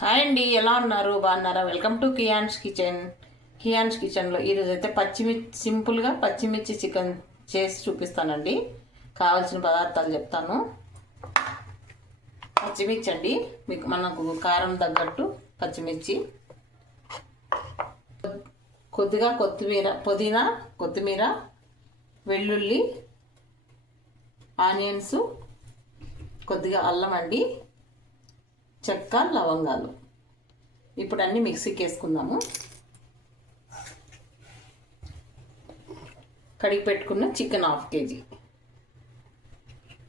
Hi అండి ఎలా ఉన్నారు? బాగున్నారా? Welcome to Kiyans kitchen Kiyans కిచెన్లో ఈరోజు అయితే పచ్చిమిర్చి సింపుల్గా పచ్చిమిర్చి చికెన్ చేసి చూపిస్తానండి. కావాల్సిన పదార్థాలు చెప్తాను. పచ్చిమిర్చి అండి. మీకు మనకు కారం తగ్గట్టు పచ్చిమిర్చి. కొద్దిగా కొత్తిమీర పుదీనా కొత్తిమీర వెల్లుల్లి ఆనియన్స్ కొద్దిగా అల్లం అండి. చెక్క లవంగాలు. ఇప్పుడు అన్నీ మిక్సీకి వేసుకుందాము కడిగి పెట్టుకున్న చికెన్ హాఫ్ కేజీ.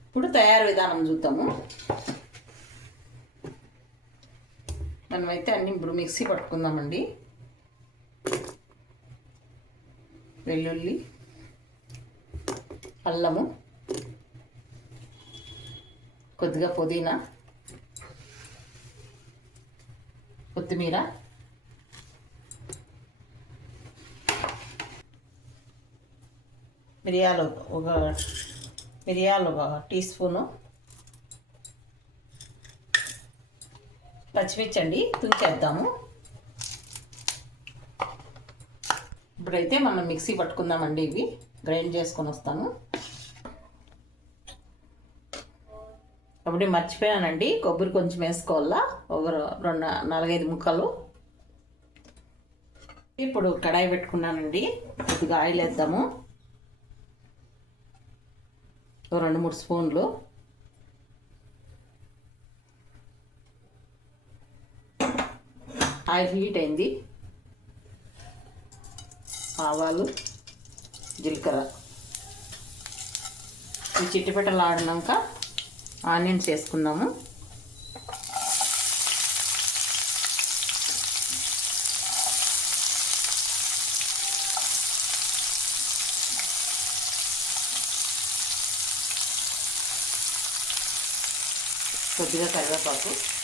ఇప్పుడు తయారు విధానం చూద్దాము. మనమైతే అన్ని ఇప్పుడు మిక్సీ పట్టుకుందామండి. వెల్లుల్లి అల్లము కొద్దిగా పుదీనా కొత్తిమీర. మిరియాలు ఒక మిరియాలు ఒక టీ స్పూను. పచ్చిమిర్చి అండి తుంచేద్దాము. ఇప్పుడైతే మనం మిక్సీ పట్టుకుందామండి ఇవి. గ్రైండ్ చేసుకొని వస్తాను కాబట్టి మర్చిపోయానండి. కొబ్బరి కొంచెం వేసుకోవాలా? ఒక రెండు నాలుగైదు ముక్కలు. ఇప్పుడు కడాయి పెట్టుకున్నానండి. కొద్దిగా ఆయిల్ వేద్దాము. ఓ రెండు మూడు స్పూన్లు. ఆయిల్ హీట్ అయింది. ఆవాలు జీలకర్ర. ఈ చిట్టిపెట్టలు ఆడినాక ఆనియన్స్ వేసుకుందాము. కొద్దిగా కరివేపాకు.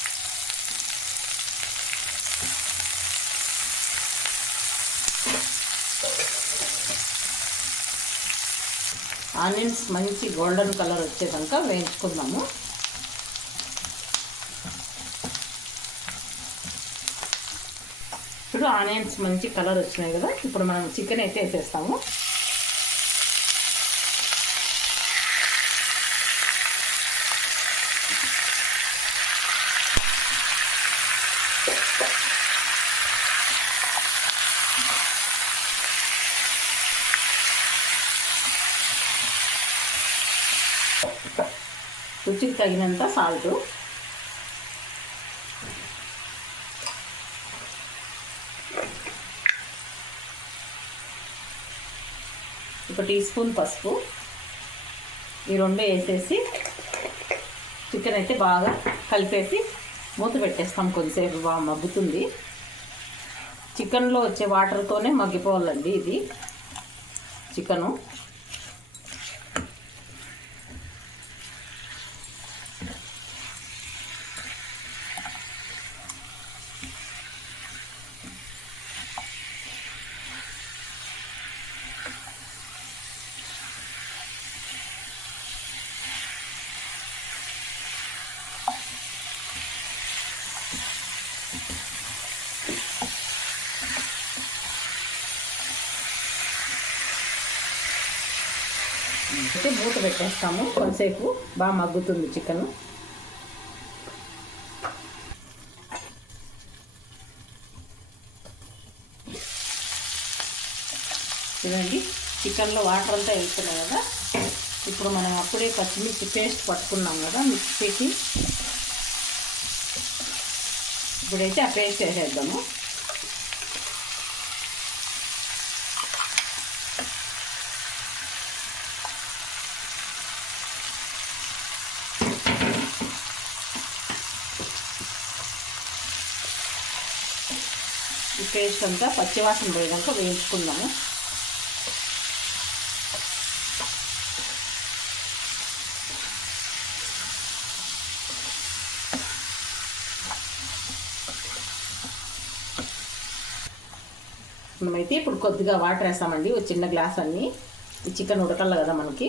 ఆనియన్స్ మంచి గోల్డెన్ కలర్ వచ్చేదాకా వేయించుకుందాము. ఇప్పుడు ఆనియన్స్ మంచి కలర్ వచ్చినాయి కదా ఇప్పుడు మనం చికెన్ అయితే వేసేస్తాము రుచికి తగినంత సాల్ట్. ఒక టీ స్పూన్ పసుపు. ఈ రెండు వేసేసి చికెన్ అయితే బాగా కలిపేసి మూత పెట్టేస్తాం కొద్దిసేపు బాగా మగ్గుతుంది. చికెన్లో వచ్చే వాటర్తోనే మగ్గిపోవాలండి ఇది. చికెను. అయితే మూత పెట్టేస్తాము. కొంతసేపు బాగా మగ్గుతుంది చికెన్. చూడండి చికెన్లో వాటర్ అంతా వెళ్తున్నాయి కదా. ఇప్పుడు మనం అప్పుడే పచ్చిమిర్చి పేస్ట్ పట్టుకున్నాం కదా మిక్సీకి. ఇప్పుడైతే ఆ పేస్ట్ వేసేద్దాము. ఈ పేస్ట్ అంతా పచ్చివాసన పోయాక వేయించుకుందాము. మనమైతే ఇప్పుడు కొద్దిగా వాటర్ వేస్తామండి ఒక చిన్న గ్లాస్ అన్ని. చికెన్ ఉడకల్లా కదా మనకి.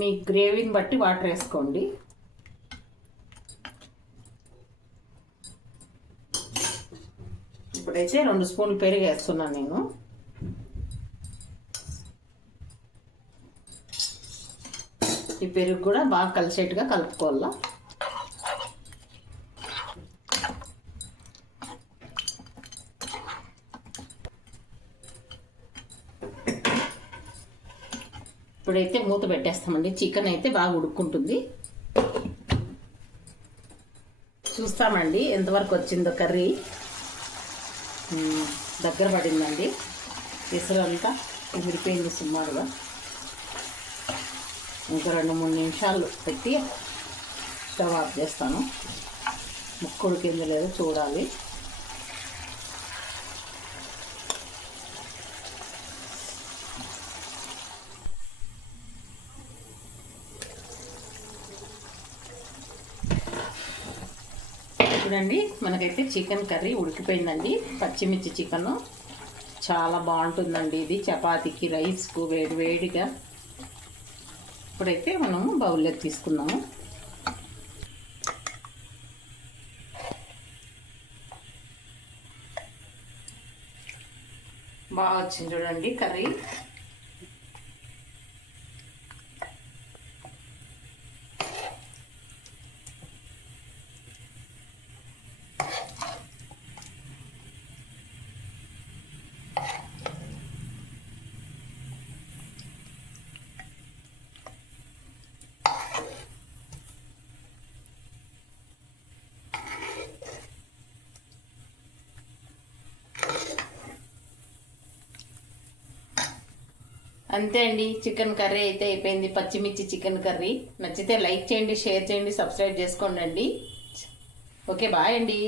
మీ గ్రేవీని బట్టి వాటర్ వేసుకోండి. అయితే రెండు స్పూన్లు పెరుగు వేస్తున్నాను నేను. ఈ పెరుగు కూడా బాగా కలిసేట్టుగా కలుపుకోవాలా. ఇప్పుడైతే మూత పెట్టేస్తామండి. చికెన్ అయితే బాగా ఉడుక్కుంటుంది. చూస్తామండి ఎంతవరకు వచ్చిందో కర్రీ. దగ్గర పడిందండి. పెసరంతా విడిపోయింది సుమారుగా. ఇంకా రెండు మూడు నిమిషాలు పెట్టి స్టవ్ ఆఫ్ చేస్తాను. ముక్కు ఉడికిందో లేదో చూడాలి. చూడండి మనకైతే చికెన్ కర్రీ ఉడికిపోయిందండి. పచ్చిమిర్చి చికెన్. చాలా బాగుంటుందండి ఇది. చపాతీకి రైస్కు వేడి వేడిగా. ఇప్పుడైతే మనము బౌల్లోకి తీసుకున్నాము. బాగా వచ్చింది చూడండి కర్రీ. అంతే అండి. చికెన్ కర్రీ అయితే అయిపోయింది. పచ్చిమిర్చి చికెన్ కర్రీ. నచ్చితే లైక్ చేయండి షేర్ చేయండి సబ్స్క్రైబ్ చేసుకోండి అండి. ఓకే బాయ్ అండి.